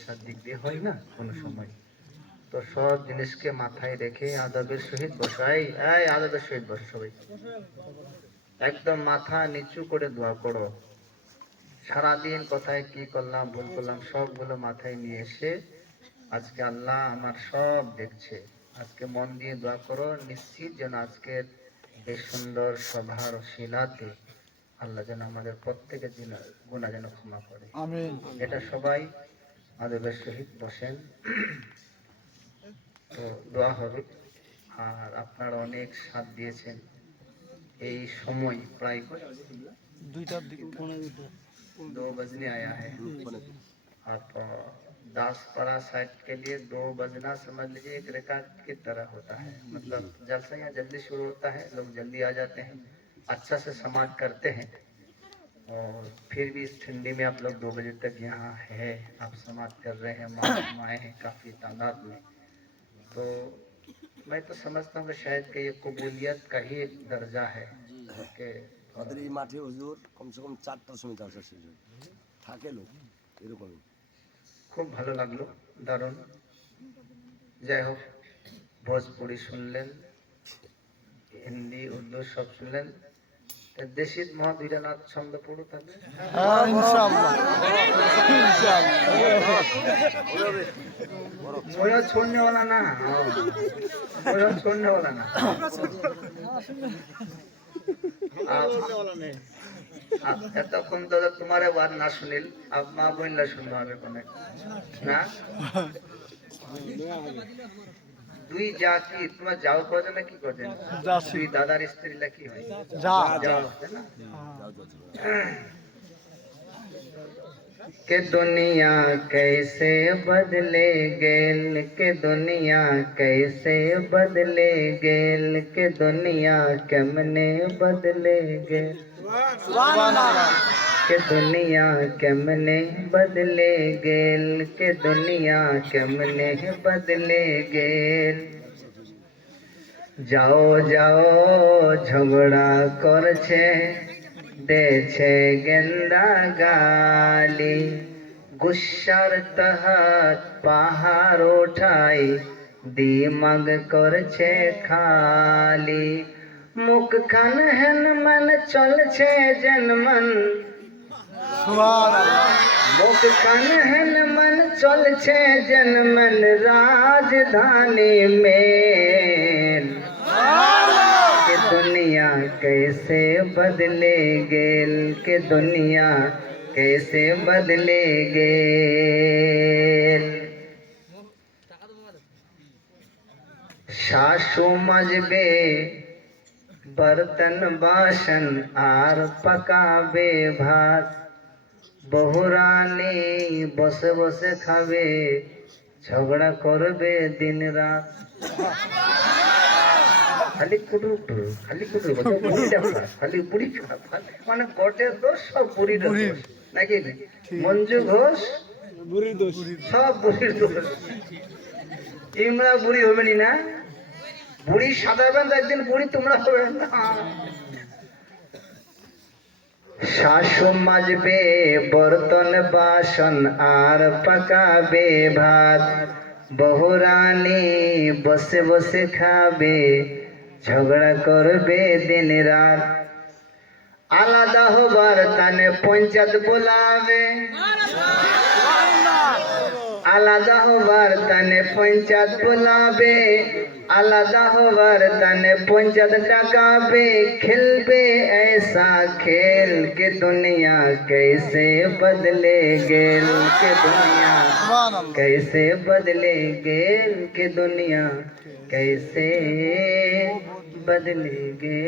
ব্যবসার দিক দিয়ে হয় না কোনো সময়। তো সব জিনিসকে মাথায় রেখে আদবের সহিত বসাই, এই আদবের সহিত বসো সবাই, একদম মাথা নিচু করে দোয়া করো। সারাদিন কোথায় কি করলাম ভুল করলাম সবগুলো মাথায় নিয়ে এসে আজকে আল্লাহ আমার সব দেখছে, আজকে মন দিয়ে দোয়া করো, নিশ্চিত যেন আজকের এই সুন্দর সভার শিলাতে আল্লাহ যেন আমাদের প্রত্যেকের গুনাহ যেন ক্ষমা করে। আমিন। এটা সবাই আদবের সহিত বসেন, তো দোয়া হবে। আর আপনারা অনেক সাথ দিয়েছেন। এই সময় প্রায় 2টার দিকে 2 बजने आया है। आप 10 पारा साइड के लिए 2 बजना समझ लीजिए एक रिकॉर्ड की तरह होता है। मतलब जलसा यहाँ जल्दी शुरू होता है, लोग जल्दी आ जाते हैं, अच्छा से समाप्त करते हैं। और फिर भी इस ठंडी में आप लोग 2 बजे तक यहाँ है, आप समाप्त कर रहे हैं, माए हैं काफी तादाद में। तो मैं तो समझता हूँ कि शायद कि ये कबूलियत का ही एक दर्जा है कि আমাদের এই মাঠে হুজুর কমসে কম 4টার সময় আসা শেষ হয়, থাকে লোক এরকমই। খুব ভালো লাগলো, দারুণ। যাই হোক, ভোজপুরি শুনলেন, হিন্দি উর্দু সব শুনলেন, দেশি মহা দুইটা নাচ ছন্দ পড়ো তাহলে। छोड़ने वाला ना, छोड़ने वाला ना, এতক্ষণ তো তোমার বাদ না শুনিল, আব মা বইলা শুনবো আমি কোনে না। দুই জাতি তোমার যাও করছে না কি করছে, দুই দাদার স্ত্রীরা কি হয় যাও না। कि दुनिया कैसे बदले गेल, के दुनिया कैसे बदले गेल, के दुनिया केमने बदले गेल, के दुनिया केमने बदले गेल, के दुनिया केमने बदले गेल। যাও যাও ঝগড়া করছে, দেছে গেন্দা গালি, গুসার তহত পাহাড় ওঠাই, দিমাগ করছে খালি, মুখ খান হেন মন চলছে জনমন, মুখ খান হেন মন চলছে জনমন, রাজধানী মেল, के दुनिया कैसे बदले गेल, के दुनिया कैसे बदले गेल। শাশু মাজবে বর্তন বাসন আর পাকাবে ভাত, বহুরানী বসে বসে খাবে, ঝগড়া করবে দিন রাত। খালি কুটুর খালি কুটুর খালি বুড়ি মানে গটের দোষ সব বুড়ির দোষ নাকি, মঞ্জু ঘোষ বুড়ির দোষ, সব বুড়ির দোষ। ইমরা বুড়ি হবে না, বুড়ি সাজাবেন একদিন, বুড়ি তোমরা হবে না। শাশু মাজবে বর্তন বাসন আর পাকাবে ভাত, বহুরানী বসে বসে খাবে, ঝগড়া করবে দিন রাত। আলাদা হবার তানে পঞ্চায়েত বোলাবে, আলাদা হবার তানে পঞ্চায়েত বোলাবে, আলাদা হবার তানে পঞ্চায়েত ডাকাবে, খেলবে ऐसा खेल के दुनिया कैसे बदले गेल, के दुनिया कैसे बदले गेल, के दुनिया कैसे बदले गेल।